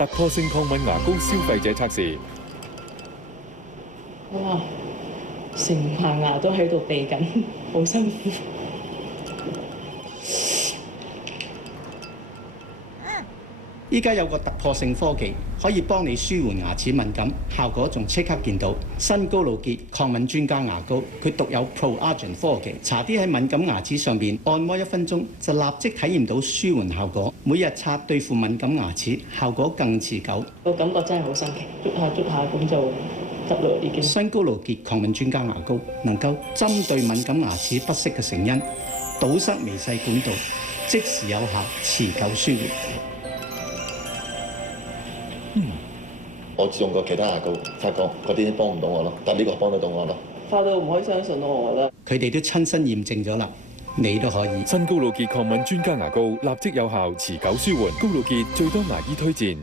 突破性抗敏牙膏消費者測試。哇！成排牙都喺度避緊，好辛苦。依家有個突破性科技，可以幫你舒緩牙齒敏感，效果仲即刻見到。新高露潔抗敏專家牙膏，佢獨有 ProArgent 科技，搽啲喺敏感牙齒上邊，按摩1分鐘就立即體驗到舒緩效果。每日刷對付敏感牙齒，效果更持久。個感覺真係好新奇，捽下捽下咁就得啦已經。新高露潔抗敏專家牙膏能夠針對敏感牙齒不適嘅成因，堵塞微細管道，即時有效，持久舒緩。我用過其他牙膏，發覺嗰啲幫唔到我咯，但呢個幫得到我咯。快到唔可以相信咯，我覺得。佢哋都親身驗證咗啦，你都可以。新高露潔抗敏專家牙膏立即有效，持久舒緩。高露潔最多牙醫推薦。